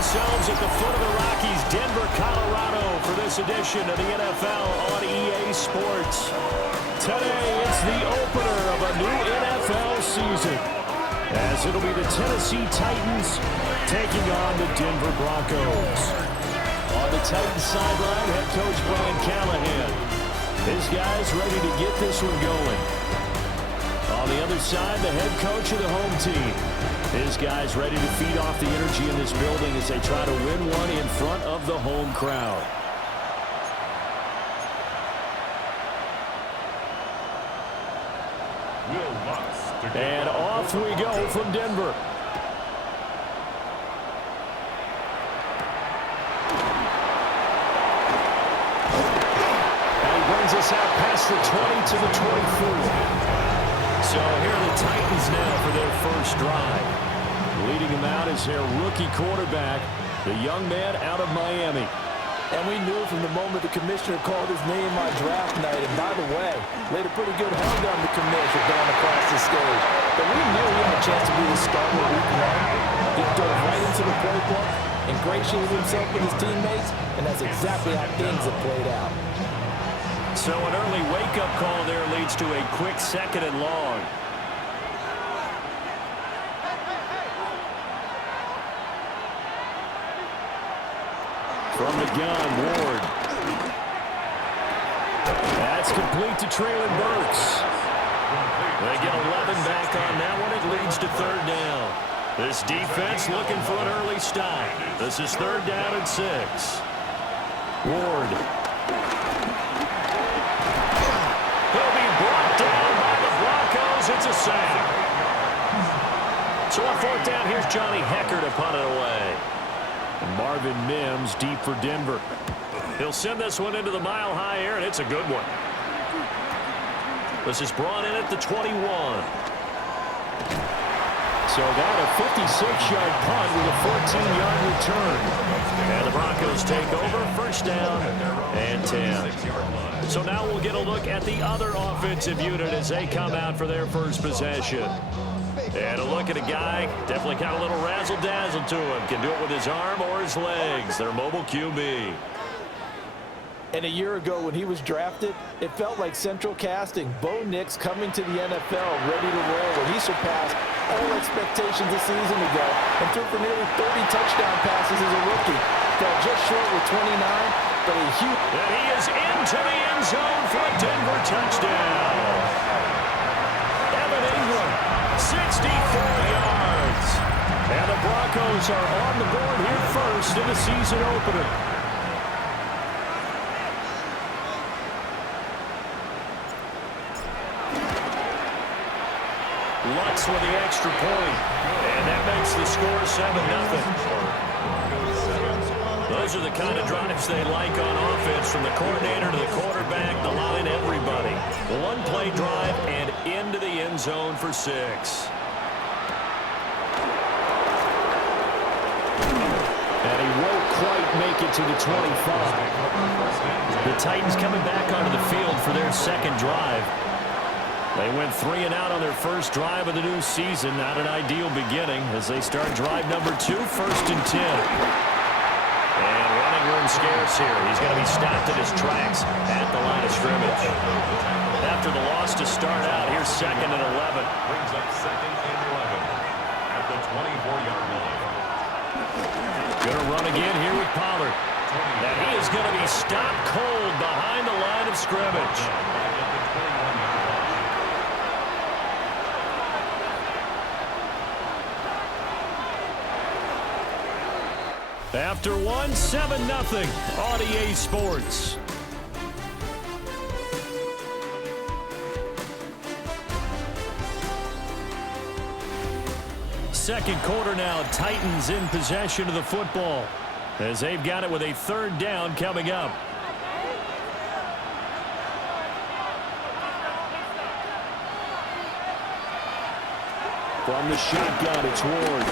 ourselves at the foot of the Rockies, Denver, Colorado, for this edition of the NFL on EA Sports. Today, it's the opener of a new NFL season, as it'll be the Tennessee Titans taking on the Denver Broncos. On the Titans sideline, head coach Brian Callahan. His guys ready to get this one going. On the other side, the head coach of the home team. His guys ready to feed off the energy in this building as they try to win one in front of the home crowd. And off we go from Denver. And he brings us out past the 20 to the 24. So here are the Titans now for their first drive. Leading them out is their rookie quarterback, the young man out of Miami. And we knew from the moment the commissioner called his name on draft night, and by the way, laid a pretty good hand on the commissioner going across the stage. But we knew he had a chance to be the starter week one. He dove right into the playbook, ingratiated himself with his teammates, and that's exactly how things have played out. So an early wake-up call there leads to a quick 2nd and long. From the gun, Ward. That's complete to Traylon Burks. They get 11 back on that one. It leads to 3rd down. This defense looking for an early stop. This is 3rd down and 6. Ward. He'll be brought down by the Broncos. It's a sack. So on 4th down, here's Johnny Hecker to punt it away. And Marvin Mims deep for Denver. He'll send this one into the mile-high air, and it's a good one. This is brought in at the 21. So that a 56-yard punt with a 14-yard return. And the Broncos take over, 1st down and 10. So now we'll get a look at the other offensive unit as they come out for their first possession. And a look at a guy, definitely got a little razzle-dazzle to him. Can do it with his arm or his legs. Their mobile QB. And a year ago when he was drafted, it felt like central casting. Bo Nix coming to the NFL ready to roll when he surpassed all expectations a season ago and threw for nearly 30 touchdown passes as a rookie. Fell just short with 29, but a huge... And he is into the end zone for a Denver touchdown. Evan Ingram, 64 yards. And the Broncos are on the board here first in the season opener. Lutz with the extra point, and that makes the score 7-0. Those are the kind of drives they like on offense, from the coordinator to the quarterback, the line, everybody. One-play drive and into the end zone for 6. And he won't quite make it to the 25. The Titans coming back onto the field for their second drive. They went 3 and out on their first drive of the new season. Not an ideal beginning as they start drive number 2, 1st and 10. And running room scarce here. He's going to be stopped in his tracks at the line of scrimmage. After the loss to start out, here's 2nd and 11. Brings up 2nd and 11 at the 24-yard line. Going to run again here with Pollard. And he is going to be stopped cold behind the line of scrimmage. After one, 7-0 on EA Sports. Second quarter now, Titans in possession of the football as they've got it with a 3rd down coming up. From the shotgun, it's Ward.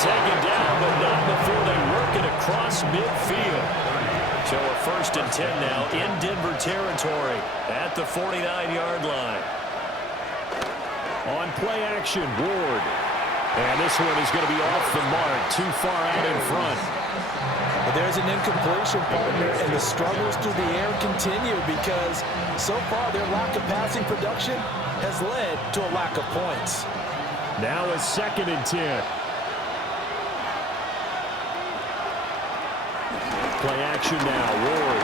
Taken down, but not before they work it across midfield. So a 1st and 10 now in Denver territory at the 49-yard line. On play action, Ward. And this one is going to be off the mark, too far out in front. There's an incompletion, partner, and the struggles through the air continue because so far their lack of passing production has led to a lack of points. Now a 2nd and 10. Play action now, Ward.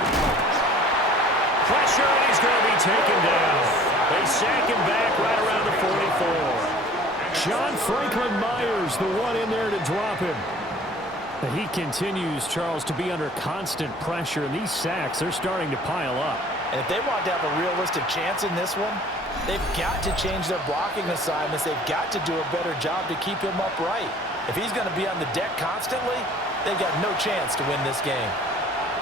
Pressure, and he's going to be taken down. They sack him back right around the 44. John Franklin Myers, the one in there to drop him. He continues, Charles, to be under constant pressure, and these sacks, they're starting to pile up. And if they want to have a realistic chance in this one, they've got to change their blocking assignments. They've got to do a better job to keep him upright. If he's going to be on the deck constantly, they've got no chance to win this game.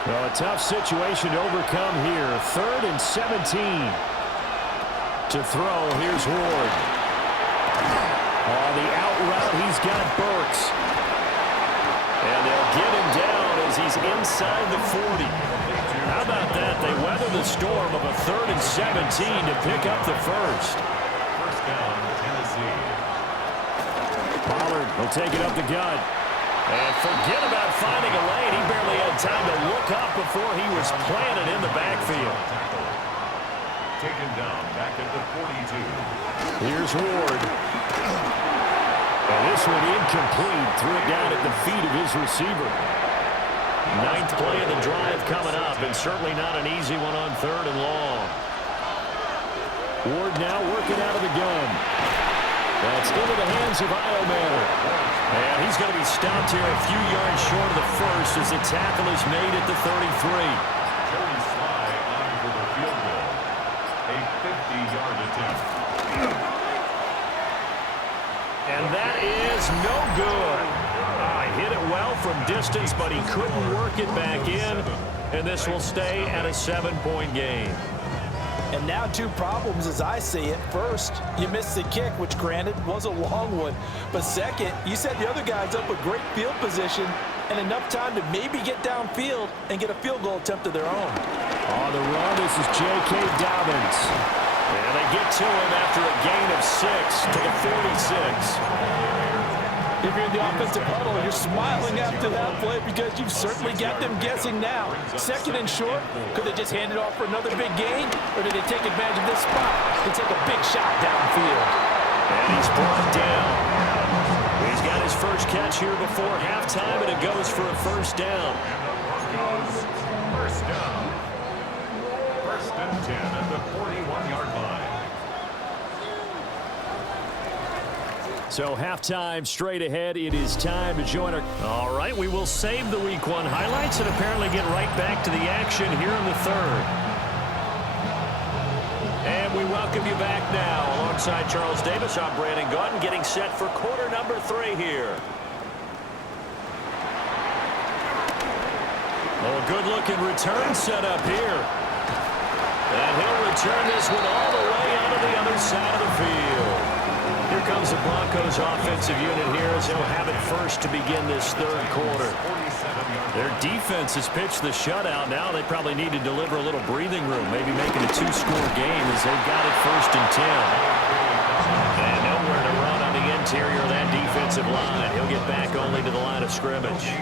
Well, a tough situation to overcome here. 3rd and 17. To throw, here's Ward. On the out route, he's got Burks. And they'll get him down as he's inside the 40. How about that? They weather the storm of a 3rd and 17 to pick up the first. First down, Tennessee. Pollard will take it up the gut. And forget about finding a lane. He barely had time to look up before he was planted in the backfield. Taken down back at the 42. Here's Ward. And this one incomplete. Threw it down at the feet of his receiver. 9th play of the drive coming up, and certainly not an easy one on 3rd and long. Ward now working out of the gun. That's into the hands of Iomanner. And he's going to be stopped here a few yards short of the first as the tackle is made at the 33. Joey Sly on for the field goal. A 50-yard attempt. And that is no good. Hit it well from distance, but he couldn't work it back in. And this will stay at a 7-point game. And now 2 problems as I see it. First, you missed the kick, which granted was a long one. But second, you set the other guys up with great field position and enough time to maybe get downfield and get a field goal attempt of their own. On the run, this is J.K. Dobbins. And they get to him after a gain of 6 to the 46. If you're in the offensive huddle, you're smiling after that play because you've certainly got them guessing now. 2nd and short, could they just hand it off for another big gain? Or did they take advantage of this spot and take a big shot downfield? And he's brought down. He's got his first catch here before halftime, and it goes for a first down. Broncos, first down. 1st and 10 at the 41-yard line. So halftime straight ahead. It is time to join our... All right, we will save the Week 1 highlights and apparently get right back to the action here in the 3rd. And we welcome you back now. Alongside Charles Davis, I'm Brandon Gaudin, getting set for quarter number 3 here. Oh, good-looking return set up here. And he'll return this one all the way out of the other side of the field. Here comes the Broncos offensive unit here as they'll have it first to begin this 3rd quarter. Their defense has pitched the shutout. Now they probably need to deliver a little breathing room, maybe making a 2-score game as they've got it 1st and 10. And nowhere to run on the interior of that defensive line. He'll get back only to the line of scrimmage.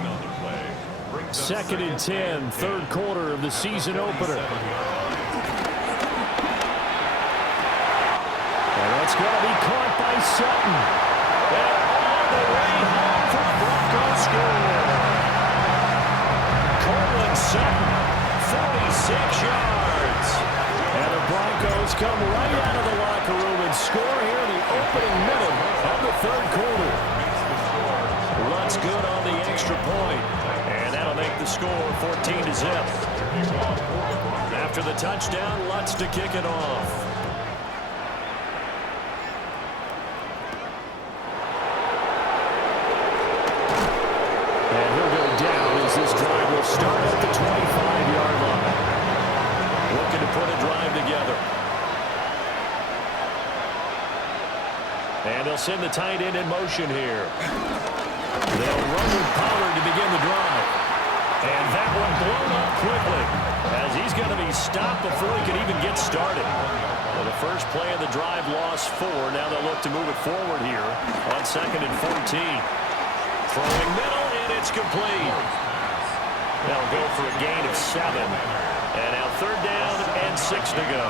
2nd and 10, 3rd quarter of the season opener. It's going to be caught by Sutton. And all the way home for the Broncos score. Cortland Sutton, 46 yards. And the Broncos come right out of the locker room and score here in the opening minute of the 3rd quarter. Lutz good on the extra point. And that'll make the score 14-0. After the touchdown, Lutz to kick it off. This drive will start at the 25-yard line. Looking to put a drive together. And they'll send the tight end in motion here. They'll run with Pollard to begin the drive. And that one blown up quickly as he's going to be stopped before he can even get started. Well, the first play of the drive lost 4. Now they'll look to move it forward here on 2nd and 14. Throwing middle, and it's complete. They'll go for a gain of 7. And now 3rd down and 6 to go.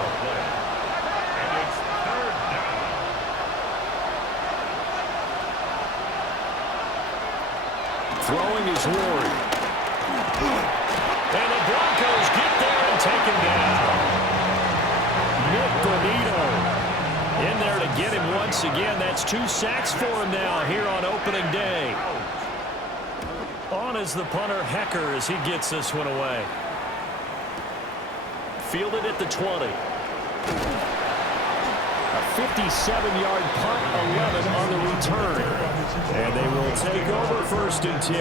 And it's 3rd down. Throwing is Ward. And the Broncos get there and take him down. Nick Bonito in there to get him once again. That's 2 sacks for him now here on opening day. On is the punter, Hecker, as he gets this one away. Fielded at the 20. A 57-yard punt, 11 on the return. And they will take over 1st and 10.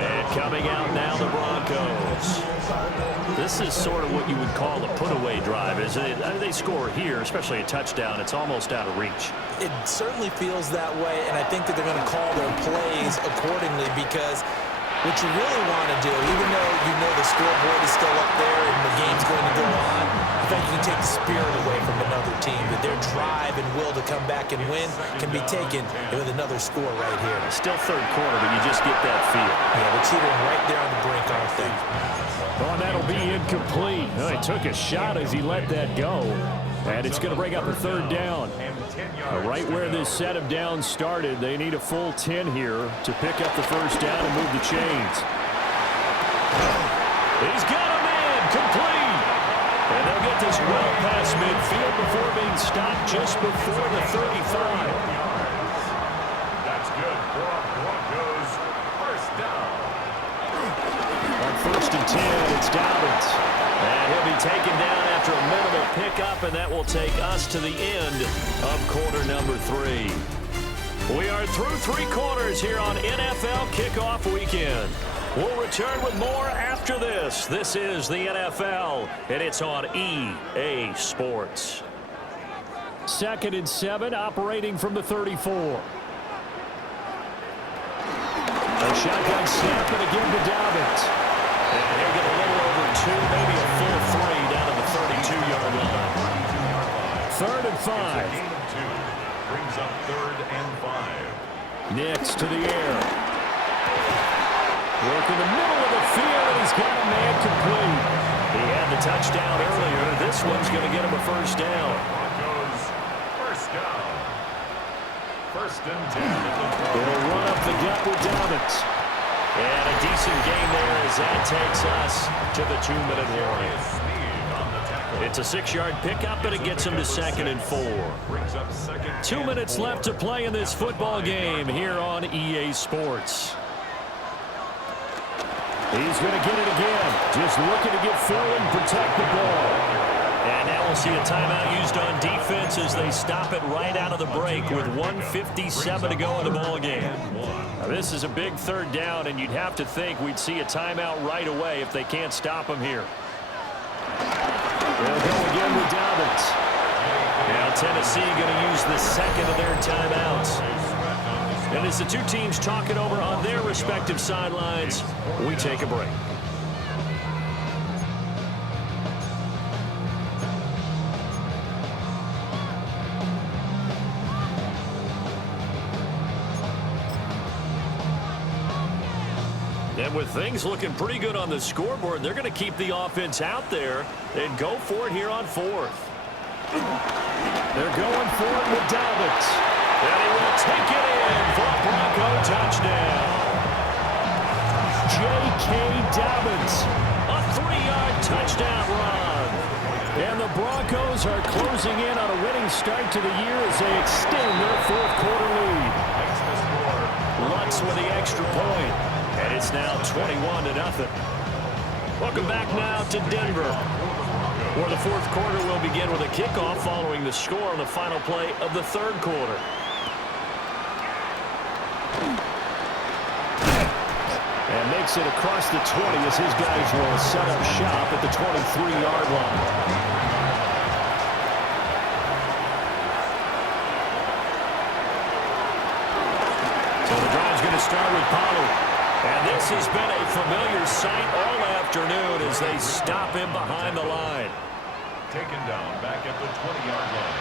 And coming out now, the Broncos. This is sort of what you would call a put-away drive. As they score here, especially a touchdown, it's almost out of reach. It certainly feels that way, and I think that they're going to call their plays accordingly, because what you really want to do, even though you know the scoreboard is still up there and the game's going to go on, I think you can take the spirit away from another team, that their drive and will to come back and win can be taken with another score right here. Still 3rd quarter, but you just get that feel. Yeah, they're teetering right there on the brink, aren't they? Oh, that'll be incomplete. Oh, he took a shot as he let that go. And it's going to bring up a 3rd down. Right where this set of downs started, they need a full 10 here to pick up the 1st down and move the chains. He's got him in, complete. And they'll get this well past midfield before being stopped just before the 35. That's good for Broncos. 1st down. On 1st and 10, it's Dobbins. And he'll be taken down after a minimal pickup, and that will take us to the end of quarter number 3. We are through 3 quarters here on NFL Kickoff Weekend. We'll return with more after this. This is the NFL, and it's on EA Sports. 2nd and 7, operating from the 34. A shotgun snap, and again to Dobbins. And he'll get a little over 2, maybe a full 3 down to the 32-yard line. 3rd and 5. Brings up 3rd and 5. Nix to the air. Work in the middle of the field, and he's got a man complete. He had the touchdown earlier. This one's going to get him a 1st down. Broncos, 1st down. 1st and 10. They'll run up the gut with Dobbins. And a decent game there as that takes us to the 2-minute warning. It's a 6-yard pickup, and it gets him to 2nd and 4. 2 minutes left to play in this football game here on EA Sports. He's going to get it again. Just looking to get forward and protect the ball. And now we'll see a timeout used on defense as they stop it right out of the break with 1:57 to go in the ball game. Now, this is a big 3rd down, and you'd have to think we'd see a timeout right away if they can't stop him here. They'll go again with Dobbins. Now Tennessee going to use the 2nd of their timeouts. And as the 2 teams talk it over on their respective sidelines, we take a break. And with things looking pretty good on the scoreboard, they're going to keep the offense out there and go for it here on 4th. They're going for it with Dobbins. And he will take it in for a Bronco touchdown. J.K. Dobbins, a 3-yard touchdown run. And the Broncos are closing in on a winning start to the year as they extend their 4th quarter lead. Lutz with the extra point. And it's now 21-0. Welcome back now to Denver, where the 4th quarter will begin with a kickoff following the score on the final play of the 3rd quarter. And makes it across the 20 as his guys will set up shop at the 23-yard line. So the drive's going to start with Pollard. And this has been a familiar sight all afternoon as they stop him behind the line. taken down back at the 20-yard line.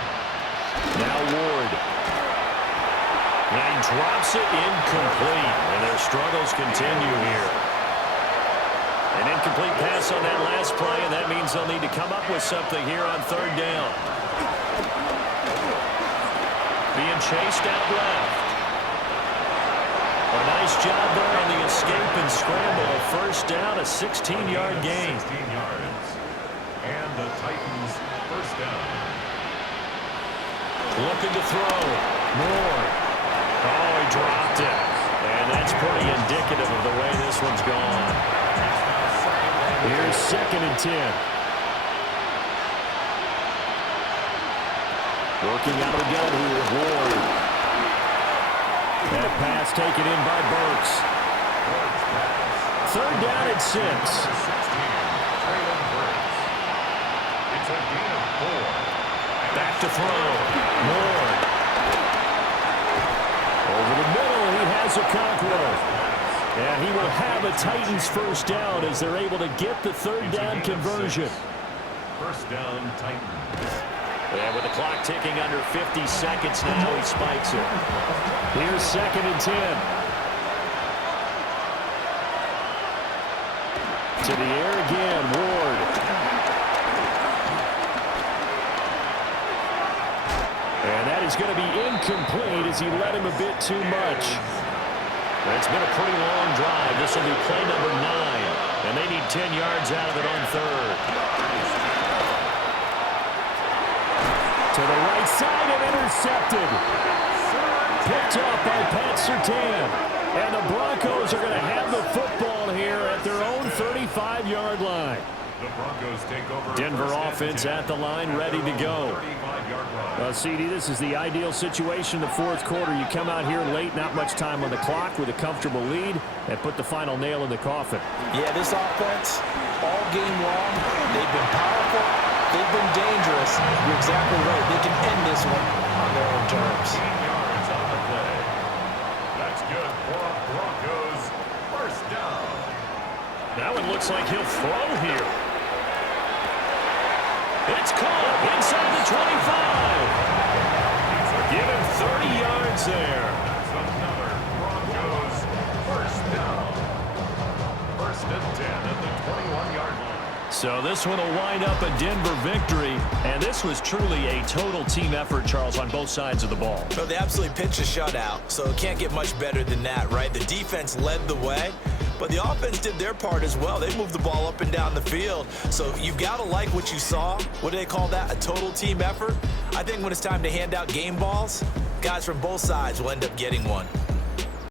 Now Ward. And he drops it incomplete. And their struggles continue here. An incomplete pass on that last play, and that means they'll need to come up with something here on third down. Being chased out left. A nice job there on the escape and scramble. A first down, a 16-yard gain. 16 yards. And the Titans first down. Looking to throw. Moore. Oh, he dropped it. And that's pretty indicative of the way this one's gone. Here's 2nd and 10. Working out of the gun here, Ward. That pass taken in by Burks. Third down and 6. It's a gain of 4. Back to throw. Moore. Over the middle, he has a Conqueror. And he will have a Titans first down as they're able to get the third down conversion. First down, Titans. And with the clock ticking under 50 seconds now, he spikes it. Here's 2nd and 10. To the air again, Ward. And that is going to be incomplete as he led him a bit too much. It's been a pretty long drive. This will be play number 9. And they need 10 yards out of it on third. To the right side and intercepted. Picked up by Pat Surtain. And the Broncos are going to have the football here at their own 35-yard line. The Broncos take over. Denver offense at the line, ready to go. CD, this is the ideal situation in the fourth quarter. You come out here late, not much time on the clock with a comfortable lead, and put the final nail in the coffin. Yeah, this offense, all game long, they've been powerful, they've been dangerous. You're exactly right. They can end this one on their own terms. 15 yards on the play. That's good for a Broncos first down. That one looks like he'll throw here. It's caught inside the 25. Give him 30 yards there. That's another Broncos first down. First and 10 at the 21-yard line. So this one will wind up a Denver victory. And this was truly a total team effort, Charles, on both sides of the ball. So they absolutely pitched a shutout, so it can't get much better than that, right? The defense led the way, but the offense did their part as well. They moved the ball up and down the field. So you've got to like what you saw. What do they call that? A total team effort? I think when it's time to hand out game balls, guys from both sides will end up getting one.